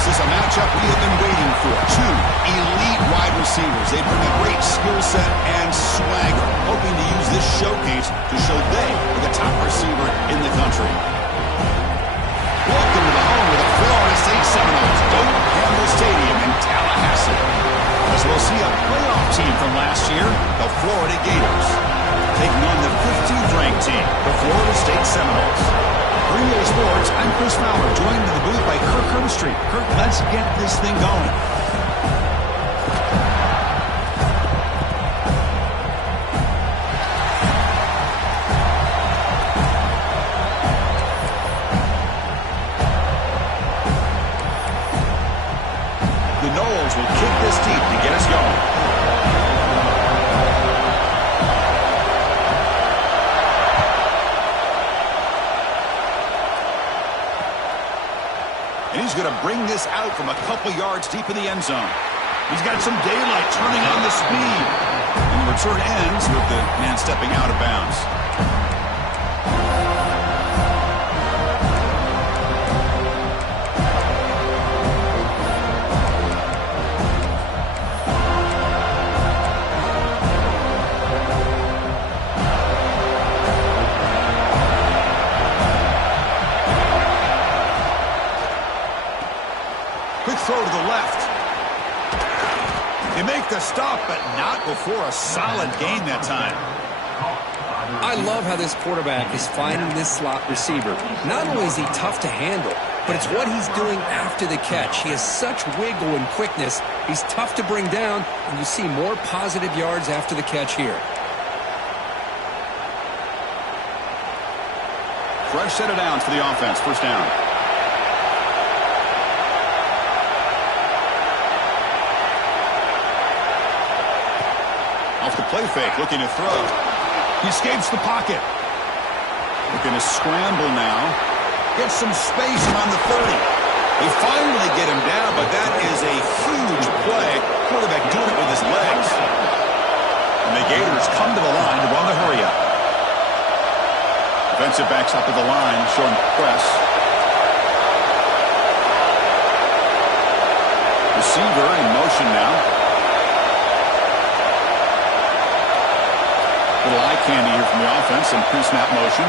This is a matchup we have been waiting for. Two elite wide receivers. They bring a great skill set and swagger, hoping to use this showcase to show they are the top receiver in the country. Welcome to the home of the Florida State Seminoles, Doak Campbell Stadium in Tallahassee. As we'll see a playoff team from last year, the Florida Gators, taking on the 15th ranked team, the Florida State Seminoles. For EA Sports, I'm Chris Fowler, joined in the booth by Kirk Herbstreit. Kirk, let's get this thing going. The Noles will kick this deep to get us going. And he's going to bring this out from a couple yards deep in the end zone. He's got some daylight turning on the speed. And the return ends with the man stepping out of bounds. Quick throw to the left. They make the stop, but not before a solid gain that time. I love how this quarterback is finding this slot receiver. Not only is he tough to handle, but it's what he's doing after the catch. He has such wiggle and quickness. He's tough to bring down, and you see more positive yards after the catch here. Fresh set of downs for the offense. First down. Off the play fake, looking to throw. He escapes the pocket. Looking to scramble now. Gets some space around the 30. They finally get him down, but that is a huge play. Quarterback doing it with his legs. And the Gators come to the line to run the hurry up. Defensive backs up at the line, showing press. Receiver in motion now. Little eye candy here from the offense, some pre-snap motion.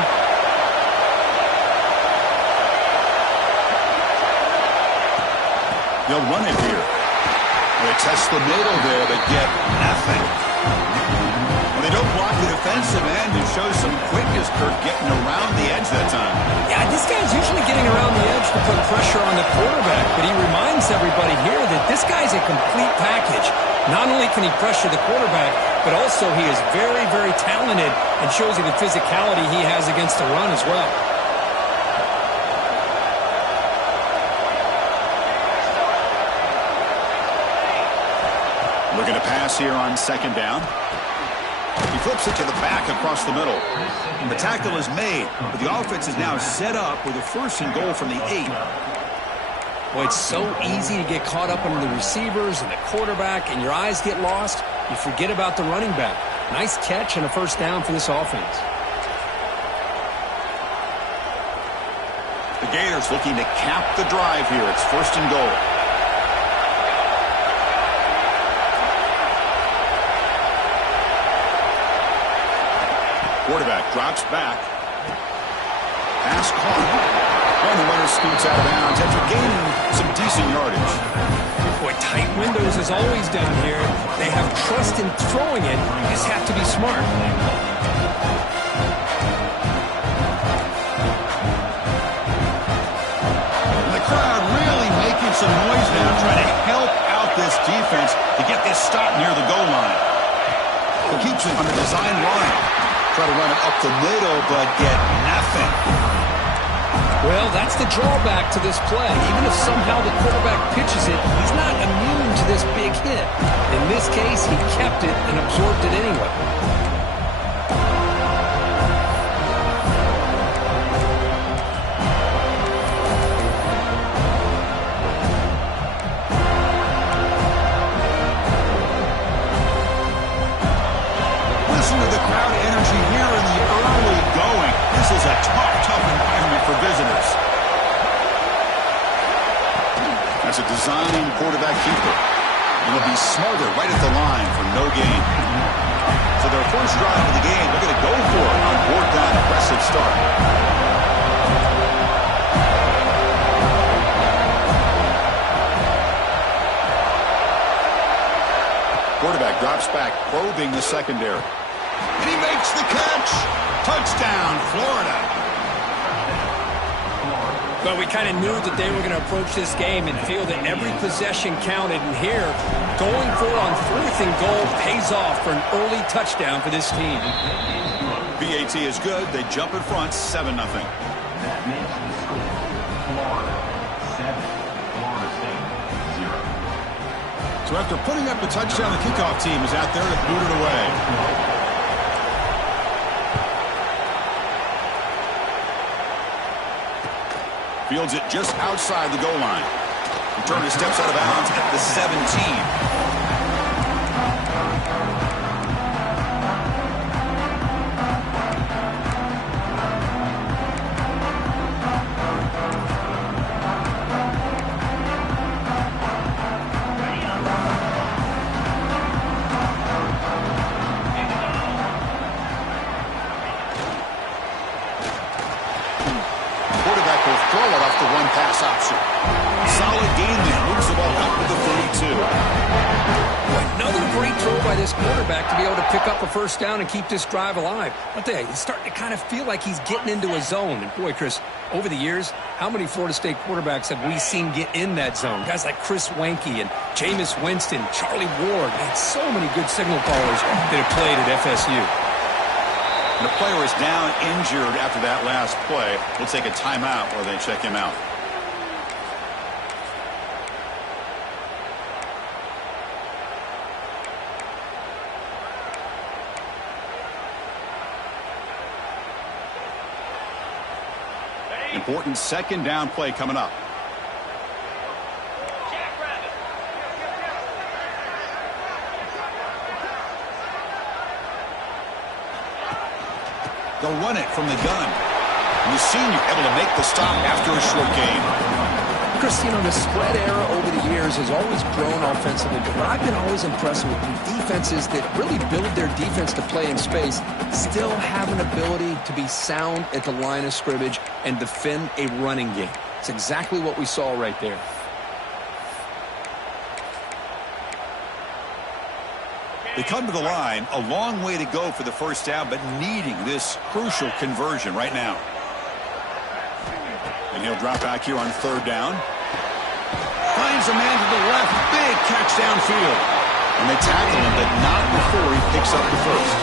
They'll run it here. They test the middle there, but get nothing. And they don't block the defensive end. It shows some quickness, Kirk, getting around the edge that time. Yeah, this guy's usually getting around the edge to put pressure on the quarterback, but he reminds everybody here that this guy's a complete package. Not only can he pressure the quarterback, but also he is very, very talented and shows you the physicality he has against the run as well. Looking to pass here on second down. He flips it to the back across the middle. The tackle is made, but the offense is now set up with a first and goal from the 8. Boy, it's so easy to get caught up under the receivers and the quarterback, and your eyes get lost. You forget about the running back. Nice catch and a first down for this offense. The Gators looking to cap the drive here. It's first and goal. Quarterback drops back. Pass caught. And the runner scoots out of bounds after gaining some decent yardage. Boy, tight windows is always down here. They have trust in throwing it. You just have to be smart. And the crowd really making some noise now, trying to help out this defense to get this stop near the goal line. He keeps it on the design run. Try to run it up the middle, but get nothing. Well, that's the drawback to this play. Even if somehow the quarterback pitches it, he's not immune to this big hit. In this case, he kept it and absorbed it anyway. Listen to the crowd energy here in the early going. This is a tough environment for visitors. That's a design quarterback keeper. And they'll be smarter right at the line for no gain. So their first drive of the game, they're going to go for it on board that aggressive start. Quarterback drops back, probing the secondary. And he makes the catch. Touchdown, Florida. Well, we kind of knew that they were going to approach this game and feel that every possession counted. And here, going for it on 4th and goal pays off for an early touchdown for this team. BAT is good. They jump in front, 7-0. That makes the score Florida 7, Florida State 0. So after putting up the touchdown, the kickoff team is out there to boot it away. Fields it just outside the goal line. Returner steps out of bounds at the 17. Pass option. Solid gain there. Moves the ball up to the 32. Another great throw by this quarterback to be able to pick up a first down and keep this drive alive. I'll tell you, he's starting to kind of feel like he's getting into a zone. And boy, Chris, over the years, how many Florida State quarterbacks have we seen get in that zone? Guys like Chris Wenke and Jameis Winston, Charlie Ward. Man, so many good signal callers that have played at FSU. The player is down injured after that last play. We'll take a timeout while they check him out. Important second down play coming up. They'll run it from the gun. And the senior able to make the stop after a short gain. Chris, you know, the spread era over the years has always grown offensively, but what I've been always impressed with defenses that really build their defense to play in space still have an ability to be sound at the line of scrimmage and defend a running game. It's exactly what we saw right there. They come to the line, a long way to go for the first down, but needing this crucial conversion right now. And he'll drop back here on 3rd down. Finds a man to the left. Big catch downfield. And they tackle him, but not before he picks up the first.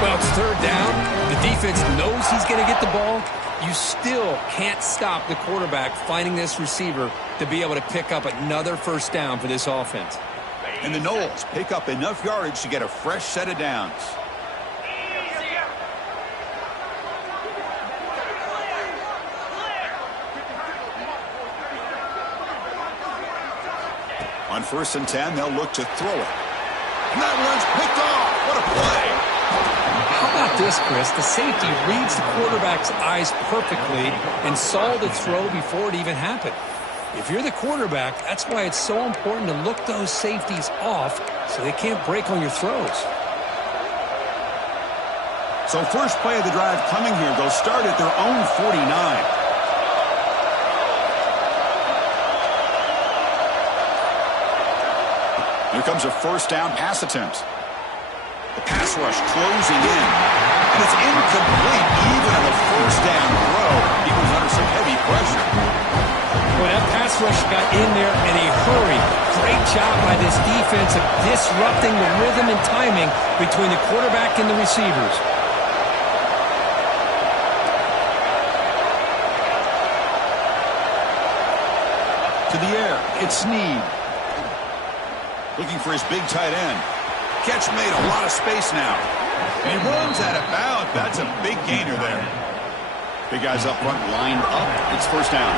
Well, it's 3rd down. The defense knows he's going to get the ball. You still can't stop the quarterback finding this receiver to be able to pick up another first down for this offense. And the Noles pick up enough yardage to get a fresh set of downs. On 1st and 10, they'll look to throw it. And that one's picked off. What a play. How about this, Chris? The safety reads the quarterback's eyes perfectly and saw the throw before it even happened. If you're the quarterback, that's why it's so important to look those safeties off so they can't break on your throws. So first play of the drive coming here. They'll start at their own 49. Here comes a first down pass attempt. The pass rush closing in. And it's incomplete even on a first down throw. He was under some heavy pressure. Well, that pass rush got in there in a hurry. Great job by this defense of disrupting the rhythm and timing between the quarterback and the receivers. To the air, it's Snead. Looking for his big tight end. Catch made, a lot of space now. And he runs out of bounds. That's a big gainer there. Big guys up front lined up. It's first down.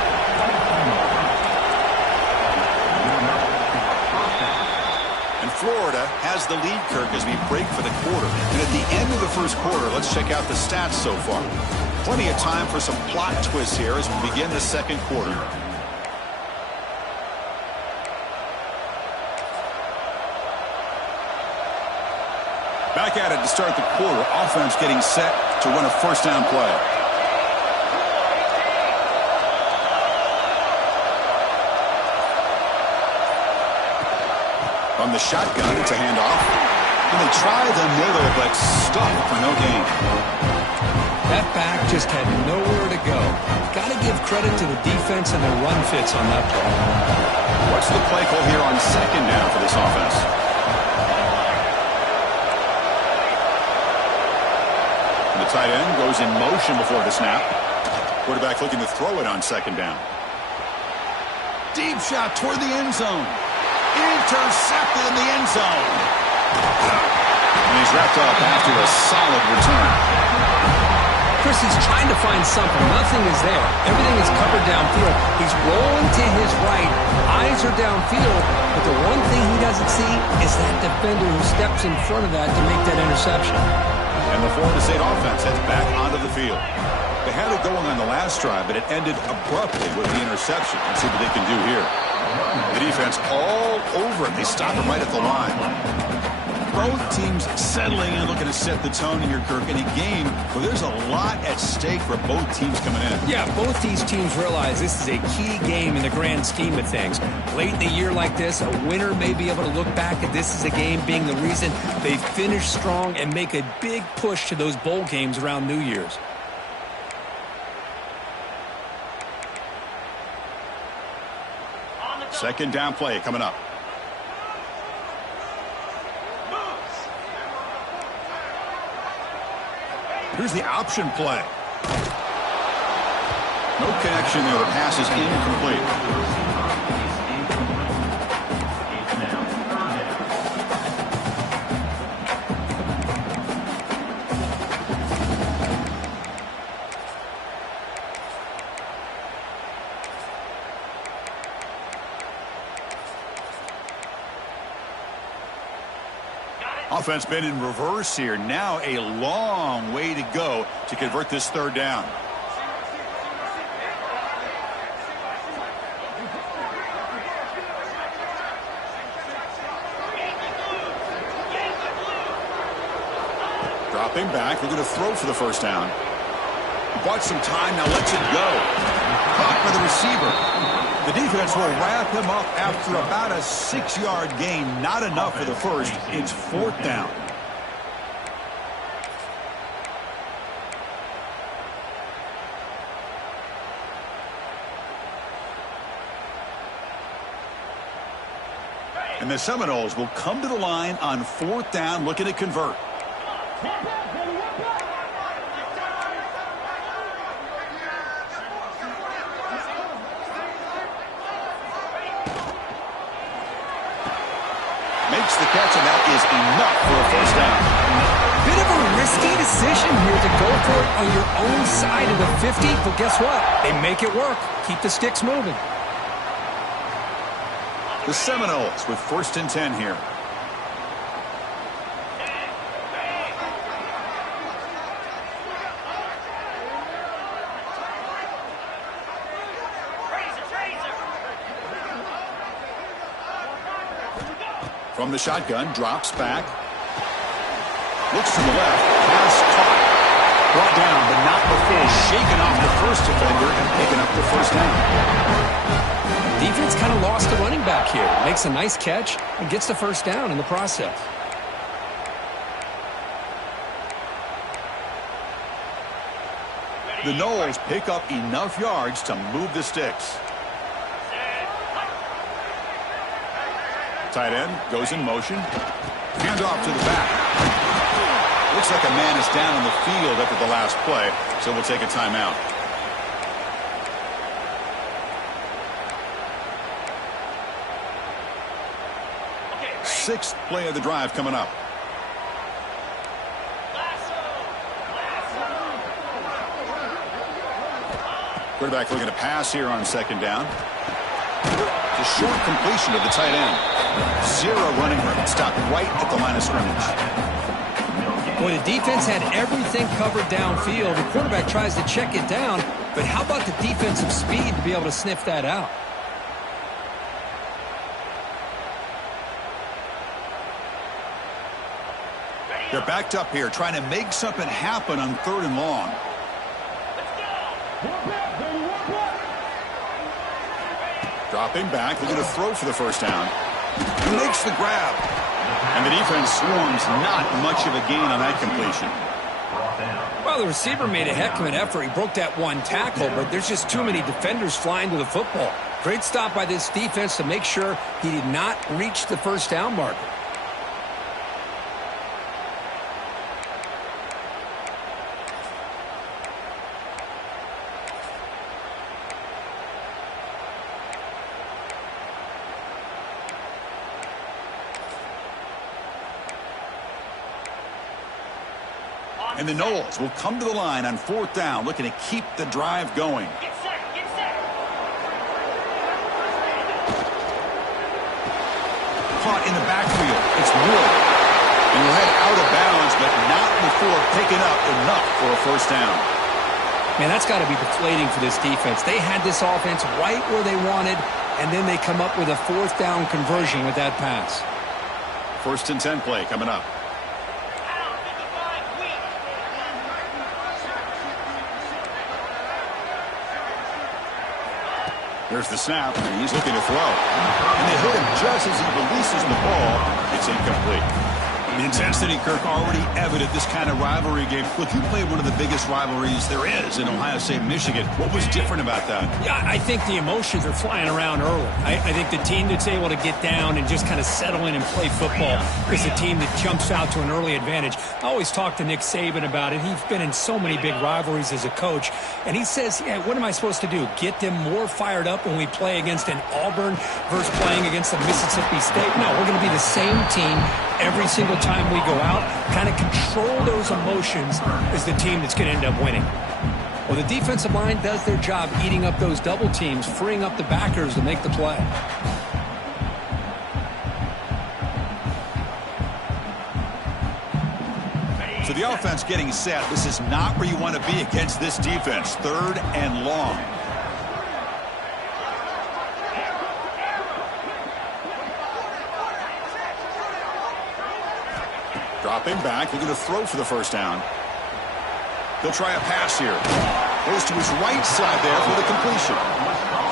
And Florida has the lead, Kirk, as we break for the quarter. And at the end of the first quarter, let's check out the stats so far. Plenty of time for some plot twists here as we begin the second quarter. Back at it to start the quarter. Offense getting set to run a first down play. From the shotgun, it's a handoff. And they try the middle, but stuck for no gain. That back just had nowhere to go. Got to give credit to the defense and the run fits on that play. What's the play call here on second down for this offense? The tight end goes in motion before the snap. Quarterback looking to throw it on second down. Deep shot toward the end zone. Intercepted in the end zone. And he's wrapped up after a solid return. Chris, he's trying to find something. Nothing is there. Everything is covered downfield. He's rolling to his right. Eyes are downfield. But the one thing he doesn't see is that defender who steps in front of that to make that interception. And the Florida State offense heads back onto the field. They had it going on the last drive, but it ended abruptly with the interception. Let's see what they can do here. The defense all over it. They stop him right at the line. Both teams settling in, looking to set the tone here, Kirk, in a game where there's a lot at stake for both teams coming in. Yeah, both these teams realize this is a key game in the grand scheme of things. Late in the year like this, a winner may be able to look back at this as a game being the reason they finish strong and make a big push to those bowl games around New Year's. Second down play coming up. Here's the option play. No connection there. The pass is incomplete. Offense been in reverse here. Now a long way to go to convert this third down. Dropping back. We're going to throw for the first down. Bought some time. Now lets it go. Caught by the receiver. The defense will wrap him up after about a 6-yard gain. Not enough for the first. It's fourth down. And the Seminoles will come to the line on fourth down, looking to convert. Makes the catch, and that is enough for a first down. Bit of a risky decision here to go for it on your own side of the 50, but guess what? They make it work. Keep the sticks moving. The Seminoles with first and 10 here. From the shotgun, drops back. Looks to the left. Pass caught. Brought down, but not before shaking off the first defender and picking up the first down. Defense kind of lost the running back here. Makes a nice catch and gets the first down in the process. The Noles pick up enough yards to move the sticks. Tight end goes in motion. Hand off to the back. Looks like a man is down on the field after the last play, so we'll take a timeout. Sixth play of the drive coming up. Quarterback looking to pass here on second down. The short completion of the tight end. Zero running room. Stopped right at the line of scrimmage. Boy, the defense had everything covered downfield. The quarterback tries to check it down, but how about the defensive speed to be able to sniff that out? They're backed up here trying to make something happen on 3rd and long. Dropping back. They're going to throw for the first down. He makes the grab. And the defense swarms. Not much of a gain on that completion. Well, the receiver made a heck of an effort. He broke that one tackle, but there's just too many defenders flying to the football. Great stop by this defense to make sure he did not reach the first down marker. And the Noles will come to the line on 4th down, looking to keep the drive going. Get set, get set. Caught in the backfield. It's Wood. And he'll head out of bounds, but not before picking up enough for a first down. Man, that's got to be deflating for this defense. They had this offense right where they wanted, and then they come up with a 4th down conversion with that pass. 1st and 10 play coming up. There's the snap, and he's looking to throw. And they hit him just as he releases the ball. It's incomplete. The intensity, Kirk, already evident this kind of rivalry game. Look, you played one of the biggest rivalries there is in Ohio State, Michigan. What was different about that? Yeah, I think the emotions are flying around early. I think the team that's able to get down and just kind of settle in and play football is the team that jumps out to an early advantage. I always talk to Nick Saban about it. He's been in so many big rivalries as a coach, and he says, yeah, what am I supposed to do? Get them more fired up when we play against an Auburn versus playing against a Mississippi State? No, we're going to be the same team every single time we go out. Kind of control those emotions is the team that's going to end up winning. Well, the defensive line does their job eating up those double teams, freeing up the backers to make the play. So the offense getting set. This is not where you want to be against this defense. 3rd and long. Dropping back. They're going to throw for the first down. They'll try a pass here. Goes to his right side there for the completion.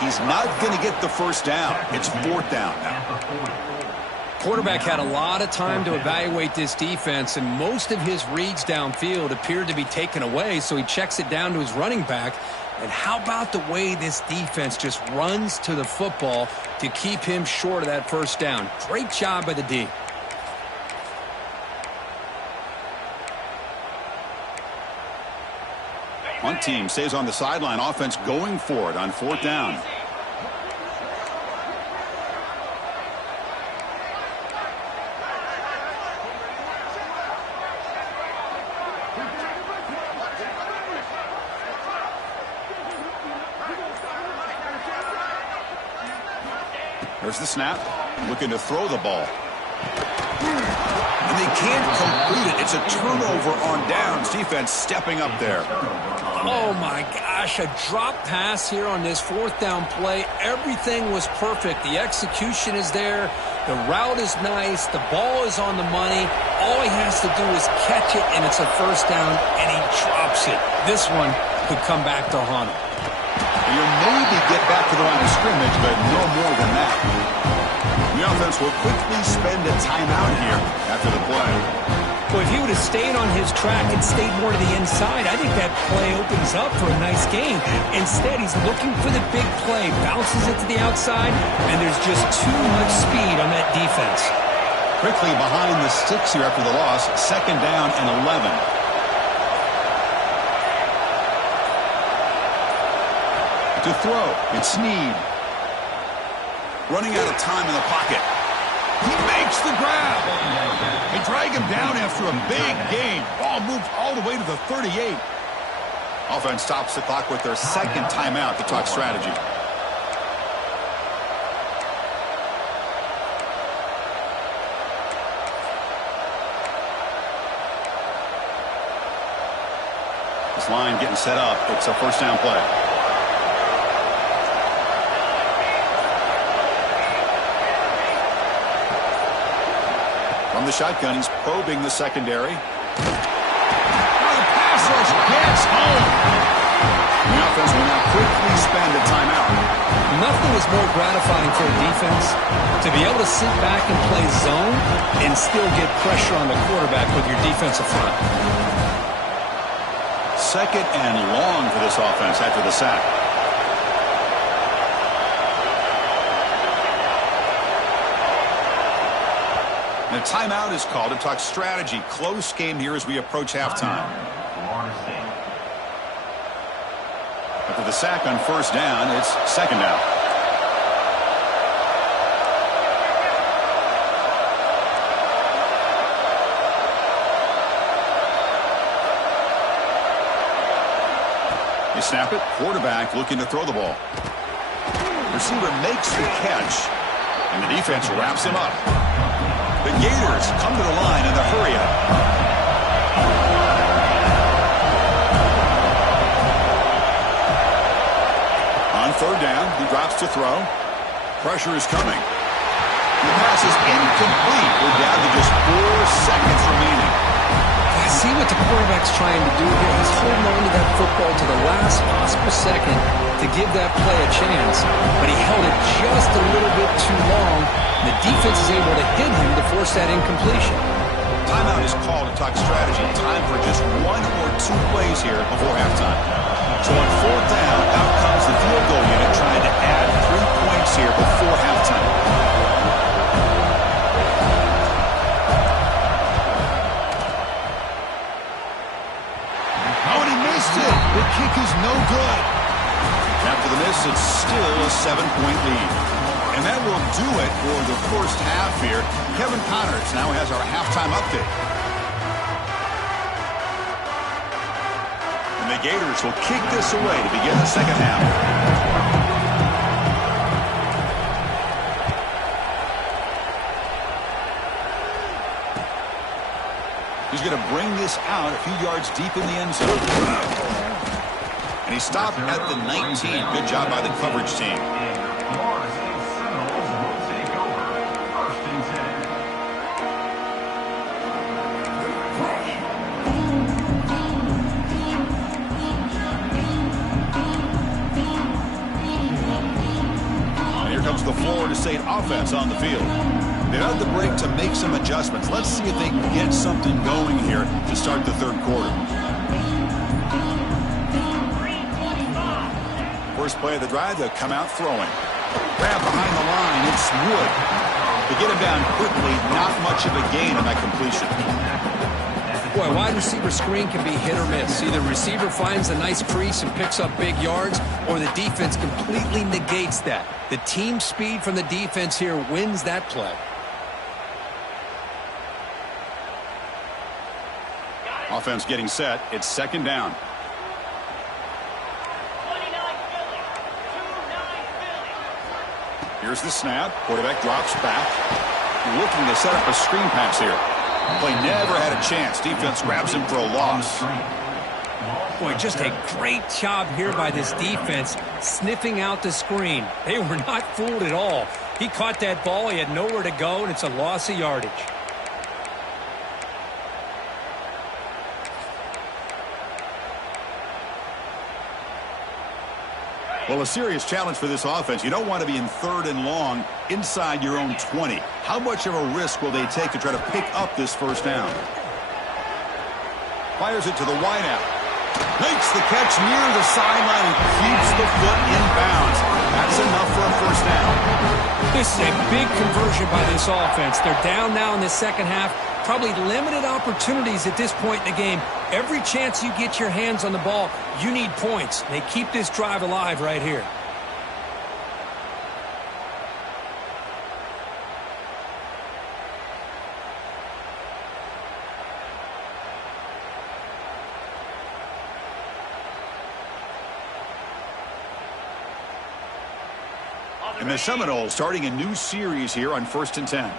He's not going to get the first down. It's 4th down now. Quarterback had a lot of time to evaluate this defense, and most of his reads downfield appeared to be taken away, so he checks it down to his running back. And how about the way this defense just runs to the football to keep him short of that first down? Great job by the D. One team stays on the sideline. Offense going for it on 4th down. There's the snap. Looking to throw the ball. And they can't complete it. It's a turnover on downs. Defense stepping up there. Oh, my gosh, a drop pass here on this 4th down play. Everything was perfect. The execution is there. The route is nice. The ball is on the money. All he has to do is catch it, and it's a first down, and he drops it. This one could come back to haunt him. You'll maybe get back to the line of scrimmage, but no more than that. The offense will quickly spend a timeout here after the play. Well, if he would have stayed on his track and stayed more to the inside, I think that play opens up for a nice gain. Instead, he's looking for the big play, bounces it to the outside, and there's just too much speed on that defense. Quickly behind the sticks here after the loss, 2nd down and 11. To throw, it's Snead. Running out of time in the pocket. He makes the grab. They drag him down after a big gain. Ball moved all the way to the 38. Offense stops the clock with their 2nd timeout to talk strategy. This line getting set up. It's a first down play. From the shotgun, he's probing the secondary. gets home. The offense will now quickly spend a timeout. Nothing is more gratifying for a defense to be able to sit back and play zone and still get pressure on the quarterback with your defensive front. Second and long for this offense after the sack. And a timeout is called to talk strategy. Close game here as we approach halftime. After the sack on first down, it's second down. You snap it, quarterback looking to throw the ball. Receiver makes the catch, and the defense wraps him up. The Gators come to the line in the hurry-up. On third down, he drops to throw. Pressure is coming. The pass is incomplete. We're down to just 4 seconds remaining. I see what the quarterback's trying to do here. He's holding on to that football to the last possible second to give that play a chance, but he held it just a little bit too long. The defense is able to hit him to force that incompletion. Timeout is called to talk strategy. Time for just 1 or 2 plays here before halftime. So on fourth down, out comes the field goal unit trying to add 3 points here before halftime. Oh, and he missed it. The kick is no good. After the miss, it's still a 7-point lead. And that will do it for the first half here. Kevin Connors now has our halftime update. And the Gators will kick this away to begin the second half. He's going to bring this out a few yards deep in the end zone. And he stopped at the 19. Good job by the coverage team. The Florida State offense on the field. They had the break to make some adjustments. Let's see if they can get something going here to start the third quarter. First play of the drive, they'll come out throwing. Grab behind the line, it's Wood. They get him down quickly, not much of a gain on that completion. Boy, wide receiver screen can be hit or miss. Either receiver finds a nice crease and picks up big yards, or the defense completely negates that. The team speed from the defense here wins that play. Offense getting set. It's second down. Here's the snap. Quarterback drops back. Looking to set up a screen pass here. Play never had a chance. Defense grabs him for a loss. Boy, just a great job here by this defense sniffing out the screen. They were not fooled at all. He caught that ball. He had nowhere to go, and it's a loss of yardage. Well, a serious challenge for this offense. You don't want to be in third and long inside your own 20. How much of a risk will they take to try to pick up this first down? Fires it to the wideout. Makes the catch near the sideline and keeps the foot in bounds. That's enough for a first down. This is a big conversion by this offense. They're down now in the second half. Probably limited opportunities at this point in the game. Every chance you get your hands on the ball, you need points. They keep this drive alive right here. And the Seminoles starting a new series here on 1st and 10.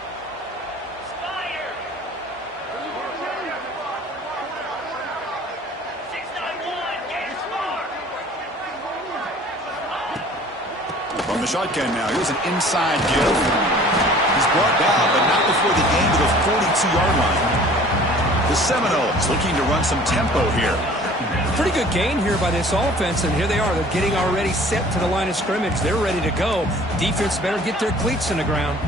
From the shotgun now, here's an inside give. He's brought down, but not before the gain to the 42-yard line. The Seminoles looking to run some tempo here. Pretty good gain here by this offense, and here they are. They're getting already set to the line of scrimmage. They're ready to go. Defense better get their cleats in the ground.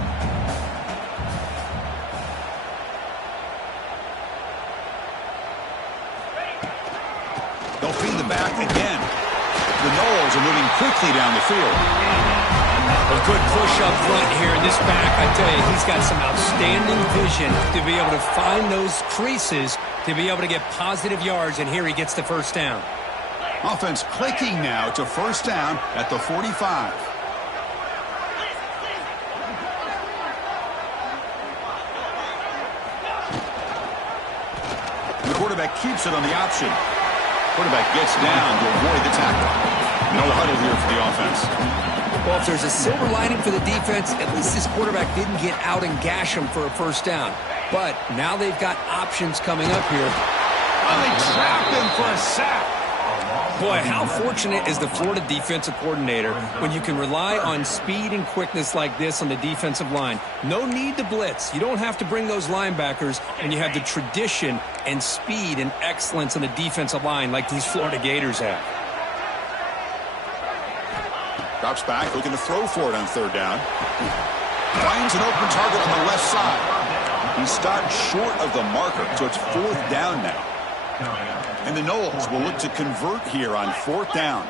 They'll feed the back again. The Knowles are moving quickly down the field. A good push up front here in this back. I tell you, he's got some outstanding vision to be able to find those creases, to be able to get positive yards, and here he gets the first down. Offense clicking now to first down at the 45. The quarterback keeps it on the option. Quarterback gets down to avoid the tackle. No huddle here for the offense. Well, if there's a silver lining for the defense, at least this quarterback didn't get out and gash him for a first down. But now they've got options coming up here. Oh, they trapped him for a sack. Boy, how fortunate is the Florida defensive coordinator when you can rely on speed and quickness like this on the defensive line. No need to blitz. You don't have to bring those linebackers when you have the tradition and speed and excellence on the defensive line like these Florida Gators have. Drops back, looking to throw for it on third down. Finds an open target on the left side. He stopped short of the marker, so it's fourth down now. And the Knowles will look to convert here on fourth down.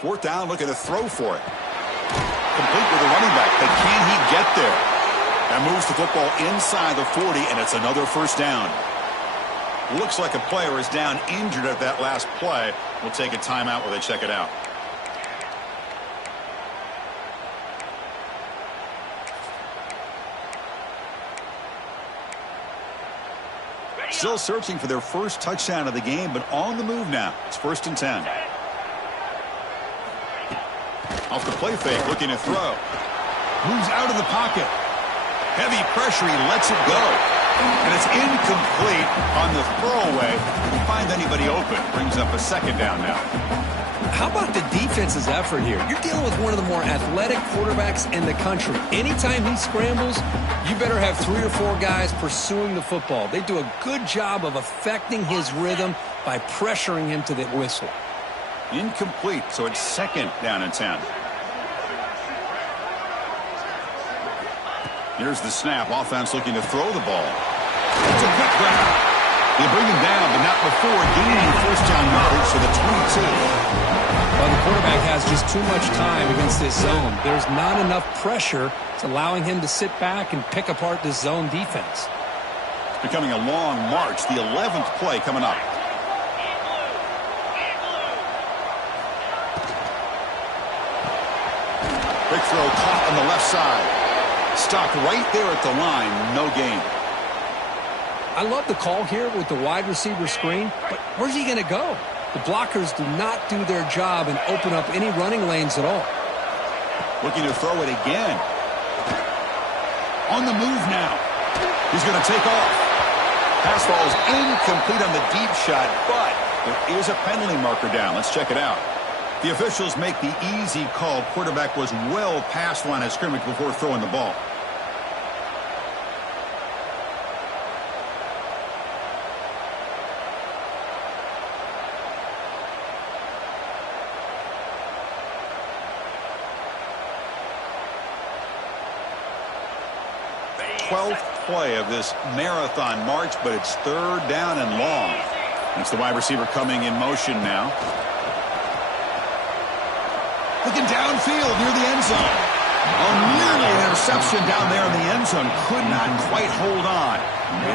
Fourth down, looking to throw for it. Complete with the running back, but can he get there? That moves the football inside the 40, and it's another first down. Looks like a player is down injured at that last play. We'll take a timeout while they check it out. Still searching for their first touchdown of the game, but on the move now. It's 1st and 10. Off the play fake, looking to throw. Moves out of the pocket. Heavy pressure, he lets it go. And it's incomplete on the throwaway. Can't find anybody open. Brings up a second down now. How about the defense's effort here? You're dealing with one of the more athletic quarterbacks in the country. Anytime he scrambles, you better have 3 or 4 guys pursuing the football. They do a good job of affecting his rhythm by pressuring him to the whistle. Incomplete, so it's 2nd down and 10. Here's the snap. Offense looking to throw the ball. It's a quick grab. They bring him down, but not before gaining first down yardage to the 22. Well, the quarterback has just too much time against this zone. There's not enough pressure. It's allowing him to sit back and pick apart this zone defense. It's becoming a long march. The 11th play coming up. Big throw caught on the left side. Stopped right there at the line. No gain. I love the call here with the wide receiver screen, but where's he going to go? The blockers do not do their job and open up any running lanes at all. Looking to throw it again. On the move now. He's going to take off. Pass ball is incomplete on the deep shot, but there is a penalty marker down. Let's check it out. The officials make the easy call. Quarterback was well past line of scrimmage before throwing the ball. Play of this marathon march, but it's 3rd down and long. It's the wide receiver coming in motion now. Looking downfield near the end zone. Oh, nearly an interception down there in the end zone. Could not quite hold on.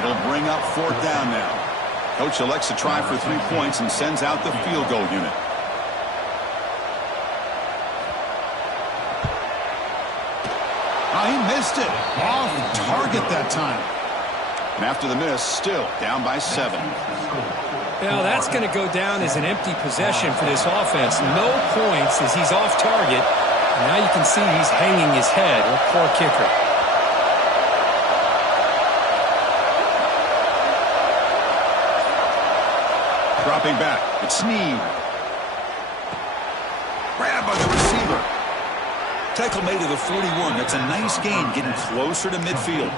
It'll bring up 4th down now. Coach elects to try for 3 points and sends out the field goal unit. He missed it. Off target that time. And after the miss, still down by 7. Now that's going to go down as an empty possession for this offense. No points as he's off target. Now you can see he's hanging his head. What poor kicker. Dropping back. It's Snead. Grabbed by the receiver. Tackle made to the 41. That's a nice gain, getting closer to midfield.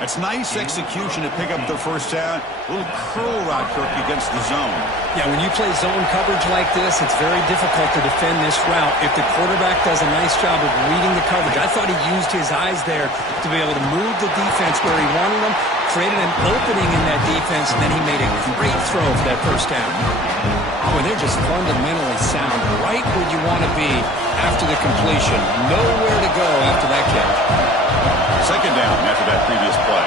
That's nice execution to pick up the first down. A little curl route, Kirk, against the zone. Yeah, when you play zone coverage like this, it's very difficult to defend this route if the quarterback does a nice job of reading the coverage. I thought he used his eyes there to be able to move the defense where he wanted them, created an opening in that defense, and then he made a great throw for that first down. Boy, they're just fundamentally sound, right where you want to be after the completion. Nowhere to go after that catch. Second down after that previous play.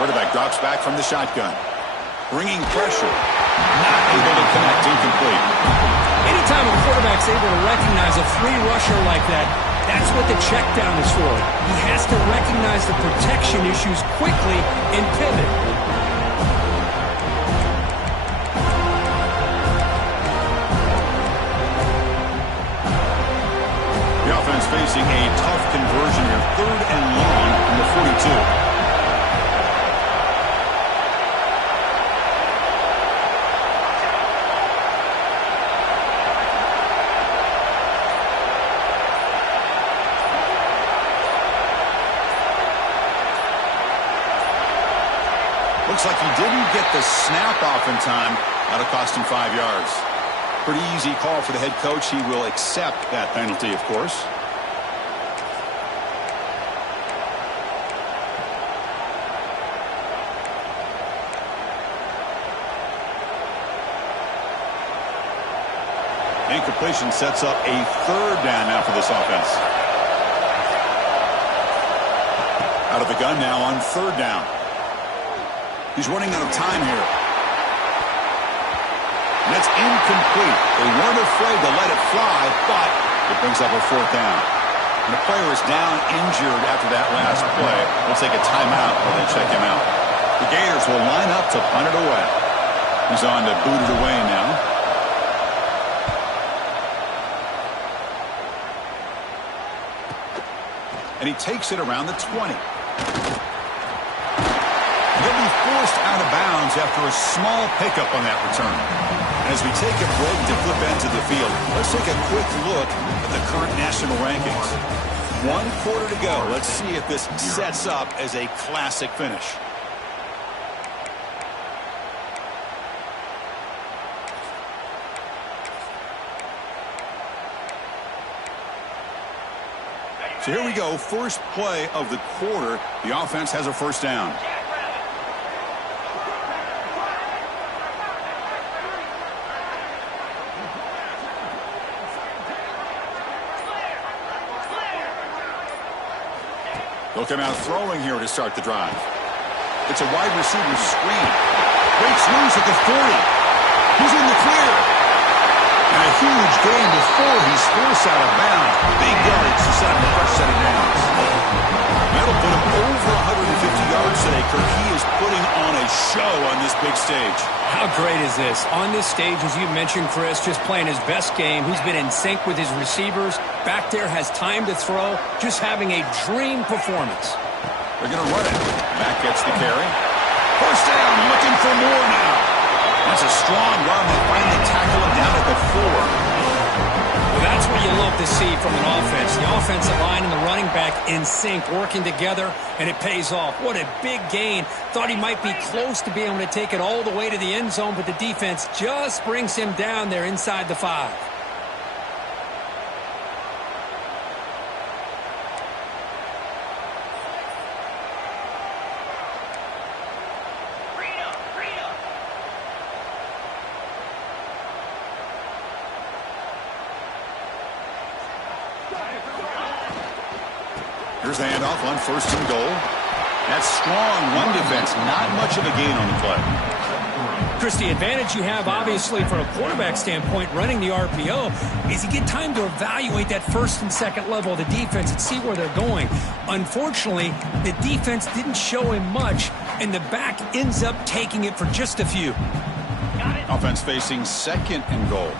Quarterback drops back from the shotgun. Bringing pressure. Not able to connect. Incomplete. Anytime a quarterback's able to recognize a free rusher like that, that's what the check down is for. He has to recognize the protection issues quickly and pivot. The offense facing a tough conversion here. 3rd and long from the 42. Looks like he didn't get the snap off in time. That'll cost him 5 yards. Pretty easy call for the head coach. He will accept that penalty, of course. Incompletion sets up a 3rd down now for this offense. Out of the gun now on 3rd down. He's running out of time here. And that's incomplete. They weren't afraid to let it fly, but it brings up a 4th down. And the player is down injured after that last play. We'll take a timeout while they check him out. The Gators will line up to punt it away. He's on to boot it away now. And he takes it around the 20. He'll be forced out of bounds after a small pickup on that return. As we take a break to flip into the field, let's take a quick look at the current national rankings. 1 quarter to go. Let's see if this sets up as a classic finish. So here we go. First play of the quarter. The offense has a first down. They'll come out throwing here to start the drive. It's a wide receiver screen. Breaks loose at the 40. He's in the clear. And a huge gain before he's forced out of bounds. Big yardage to set up a fresh set of downs. That'll put him over 150 yards today, Kirk. He is putting on a show on this big stage. How great is this? On this stage, as you mentioned, Chris, just playing his best game. He's been in sync with his receivers. Back there, has time to throw. Just having a dream performance. They're going to run it. Back gets the carry. First down, looking for more now. That's a strong run. They finally tackle him down at the 4. Well, that's what you love to see from an offense. The offensive line and the running back in sync, working together, and it pays off. What a big gain. Thought he might be close to being able to take it all the way to the end zone, but the defense just brings him down there inside the 5. Here's the handoff on 1st and goal. That's strong run defense. Not much of a gain on the play. Chris, the advantage you have, obviously, from a quarterback standpoint, running the RPO, is you get time to evaluate that 1st and 2nd level of the defense and see where they're going. Unfortunately, the defense didn't show him much, and the back ends up taking it for just a few. Offense facing 2nd and goal.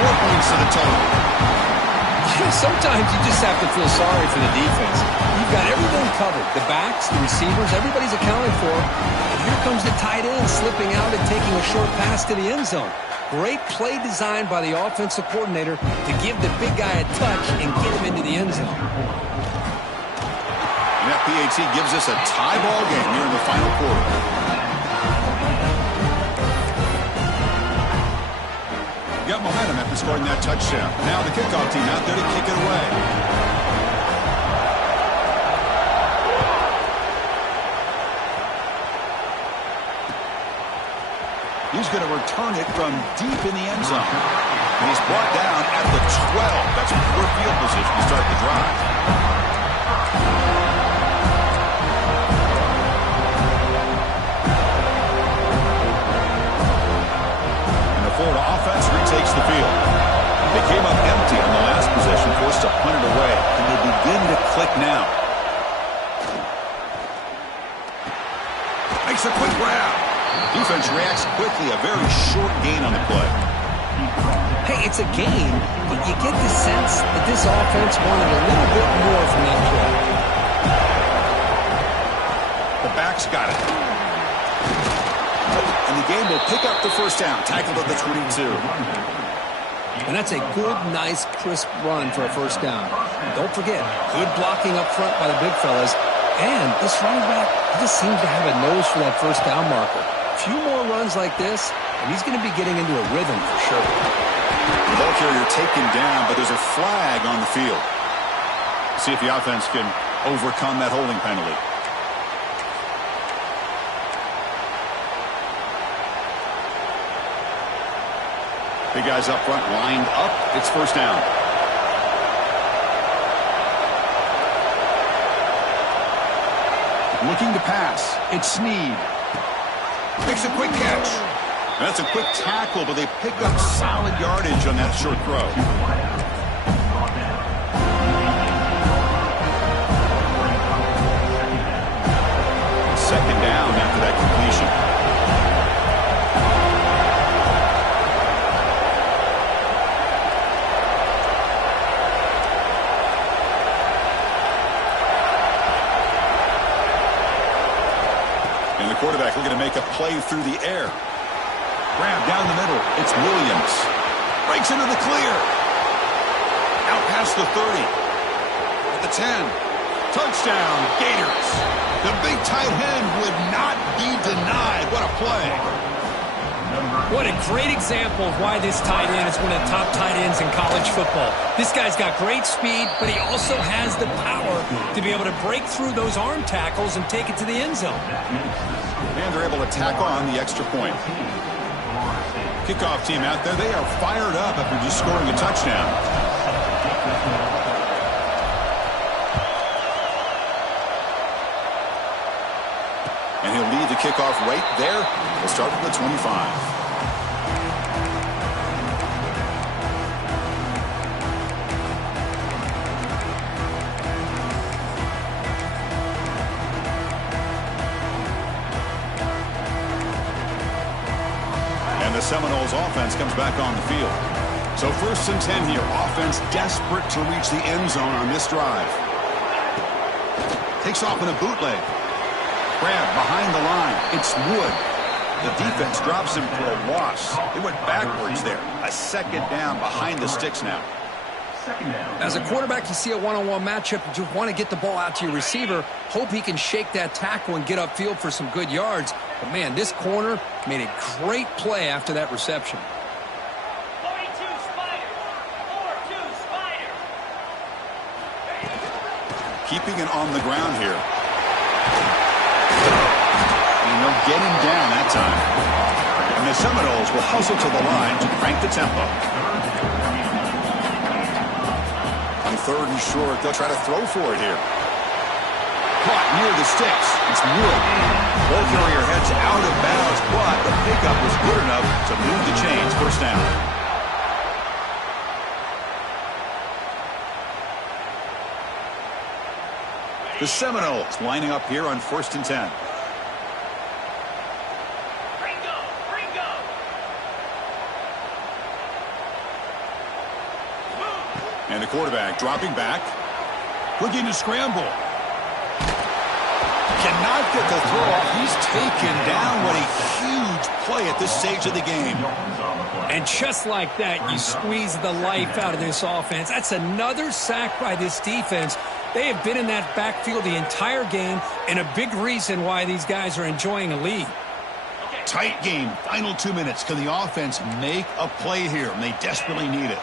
4 points to the total. Sometimes you just have to feel sorry for the defense. You've got everything covered. The backs, the receivers, everybody's accounted for. And here comes the tight end slipping out and taking a short pass to the end zone. Great play design by the offensive coordinator to give the big guy a touch and get him into the end zone. And that PAT gives us a tie ball game here in the final quarter. Got momentum after scoring that touchdown. Now the kickoff team out there to kick it away. He's going to return it from deep in the end zone. And he's brought down at the 12. That's poor field position to start the drive. Florida offense retakes the field. They came up empty on the last possession, forced to punt it away, and they begin to click now. Makes a quick grab. Defense reacts quickly, a very short gain on the play. Hey, it's a gain, but you get the sense that this offense wanted a little bit more from that play. The back's got it. And the game will pick up the first down, tackled at the 22. And that's a good, nice, crisp run for a first down. Don't forget, good blocking up front by the big fellas. And this running back just seems to have a nose for that first down marker. A few more runs like this, and he's going to be getting into a rhythm for sure. The ball carrier taken down, but there's a flag on the field. See if the offense can overcome that holding penalty. Big guys up front lined up. It's first down. Looking to pass. It's Snead. Makes a quick catch. That's a quick tackle, but they pick up solid yardage on that short throw. Second down after that completion. Quarterback looking to make a play through the air. Grab down the middle. It's Williams. Breaks into the clear. Out past the 30. At the 10. Touchdown, Gators. The big tight end would not be denied. What a play. What a great example of why this tight end is one of the top tight ends in college football. This guy's got great speed, but he also has the power to be able to break through those arm tackles and take it to the end zone. And they're able to tack on the extra point. Kickoff team out there, they are fired up after just scoring a touchdown. And he'll lead the kickoff right there. We'll start from the 25. The Seminoles offense comes back on the field. So 1st and 10 here. Offense desperate to reach the end zone on this drive. Takes off in a bootleg. Grab behind the line. It's Wood. The defense drops him for a loss. They went backwards there. A second down behind the sticks now. As a quarterback, you see a one-on-one matchup, you want to get the ball out to your receiver, hope he can shake that tackle and get upfield for some good yards. But, man, this corner made a great play after that reception. 42 Spider. 4-2 Spider. Keeping it on the ground here. And they'll get him down that time. And the Seminoles will hustle to the line to crank the tempo. On 3rd and short, they'll try to throw for it here. Caught near the sticks. It's Wood. Ball carrier heads out of bounds, but the pickup was good enough to move the chains. First down. The Seminoles lining up here on 1st and 10. And the quarterback dropping back. Looking to scramble. Cannot get the throw off. He's taken down. What a huge play at this stage of the game. And just like that, you squeeze the life out of this offense. That's another sack by this defense. They have been in that backfield the entire game, and a big reason why these guys are enjoying a lead. Tight game. Final 2 minutes. Can the offense make a play here? And they desperately need it.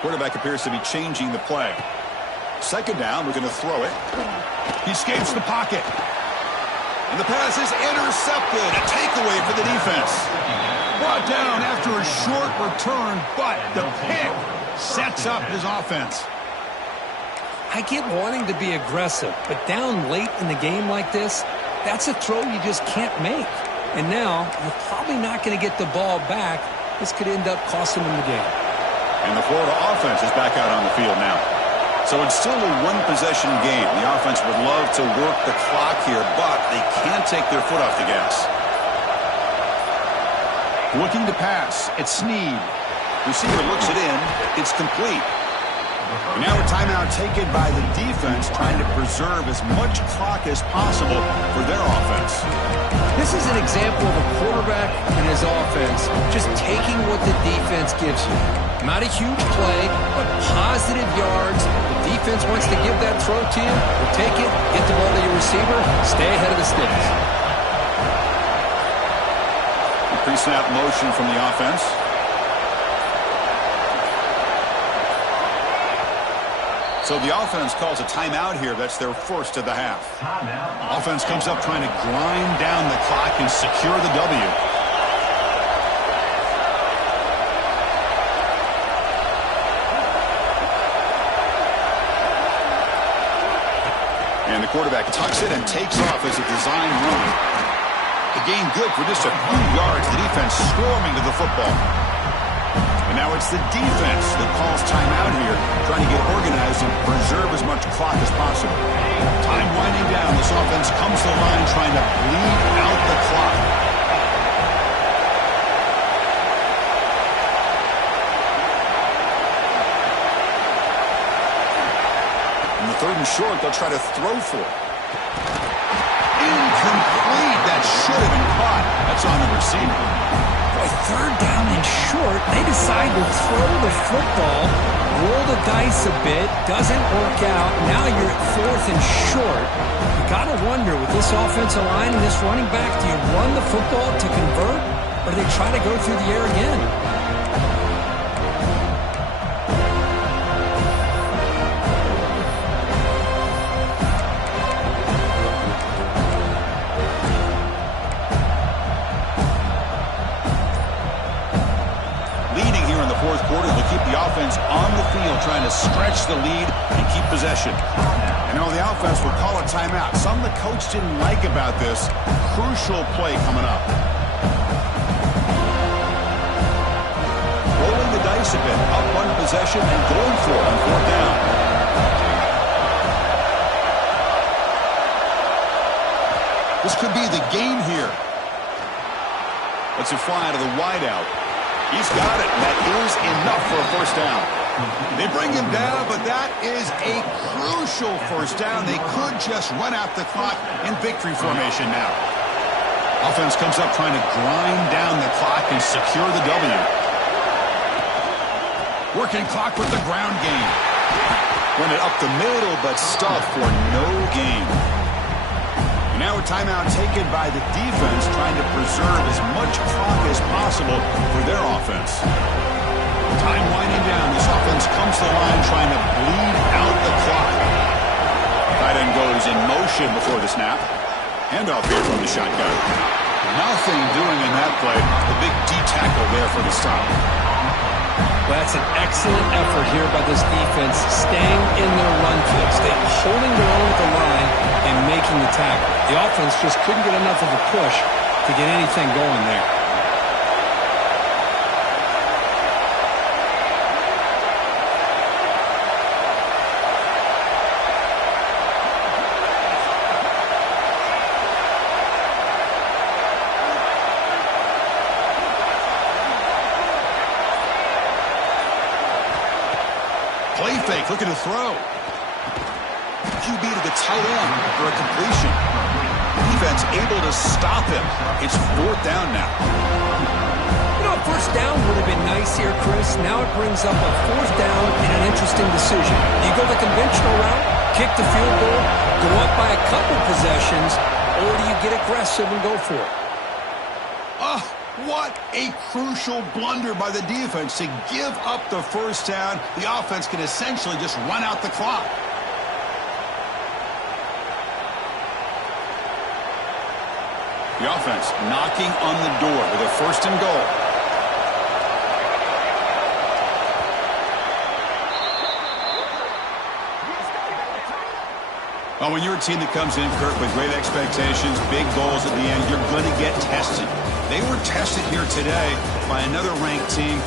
Quarterback appears to be changing the play. Second down, we're going to throw it. He escapes the pocket. And the pass is intercepted. A takeaway for the defense. Brought down after a short return, but the pick sets up his offense. I get wanting to be aggressive, but down late in the game like this, that's a throw you just can't make. And now, you're probably not going to get the ball back. This could end up costing them the game. And the Florida offense is back out on the field now. So it's still a one-possession game. The offense would love to work the clock here, but they can't take their foot off the gas. Looking to pass. It's Snead. Receiver looks it in. It's complete. And now a timeout taken by the defense, trying to preserve as much clock as possible for their offense. This is an example of a quarterback and his offense just taking what the defense gives you. Not a huge play, but positive yards. The defense wants to give that throw to you. You take it, get the ball to your receiver, stay ahead of the sticks. Pre-snap motion from the offense. So the offense calls a timeout here. That's their first of the half. Offense comes up trying to grind down the clock and secure the W. And the quarterback tucks it and takes off as a design run. The gain good for just a few yards. The defense swarming to the football. And now it's the defense that calls timeout here, trying to get organized and preserve as much clock as possible. Time winding down. This offense comes to the line trying to bleed out the clock. In the third and short, they'll try to throw for it. Incomplete. That should have been caught. That's on the receiver. Boy, third down and short, they decide to throw the football, roll the dice a bit, doesn't work out. Now you're at fourth and short. You got to wonder, with this offensive line and this running back, do you run the football to convert, or do they try to go through the air again? On the field trying to stretch the lead and keep possession. And the offense will call a timeout. Something the coach didn't like about this. Crucial play coming up. Rolling the dice a bit. Up one possession and going for it on fourth down. This could be the game here. Let's it fly to the wideout. He's got it, and that is enough for a first down. They bring him down, but that is a crucial first down. They could just run out the clock in victory formation now. Offense comes up trying to grind down the clock and secure the W. Working clock with the ground game. Run it up the middle, but stuffed for no gain. And now a timeout taken by the defense, trying to preserve as much clock as possible for their offense. Time winding down. This offense comes to the line trying to bleed out the clock. Tight end goes in motion before the snap. Handoff here from the shotgun. Nothing doing in that play. The big D tackle there for the stop. Well, that's an excellent effort here by this defense, staying in their run fix. They're holding their own at the line and making the tackle. The offense just couldn't get enough of a push to get anything going there. fake, looking to throw. QB to the tight end for a completion. Defense able to stop him. It's 4th down now. You know, first down would have been nice here, Chris. Now it brings up a 4th down and an interesting decision. Do you go the conventional route, kick the field goal, go up by a couple possessions, or do you get aggressive and go for it? Oh, what a crucial blunder by the defense to give up the first down. The offense can essentially just run out the clock. The offense knocking on the door with a 1st and goal. Oh, when you're a team that comes in, Kirk, with great expectations, big goals at the end, you're going to get tested. They were tested here today by another ranked team.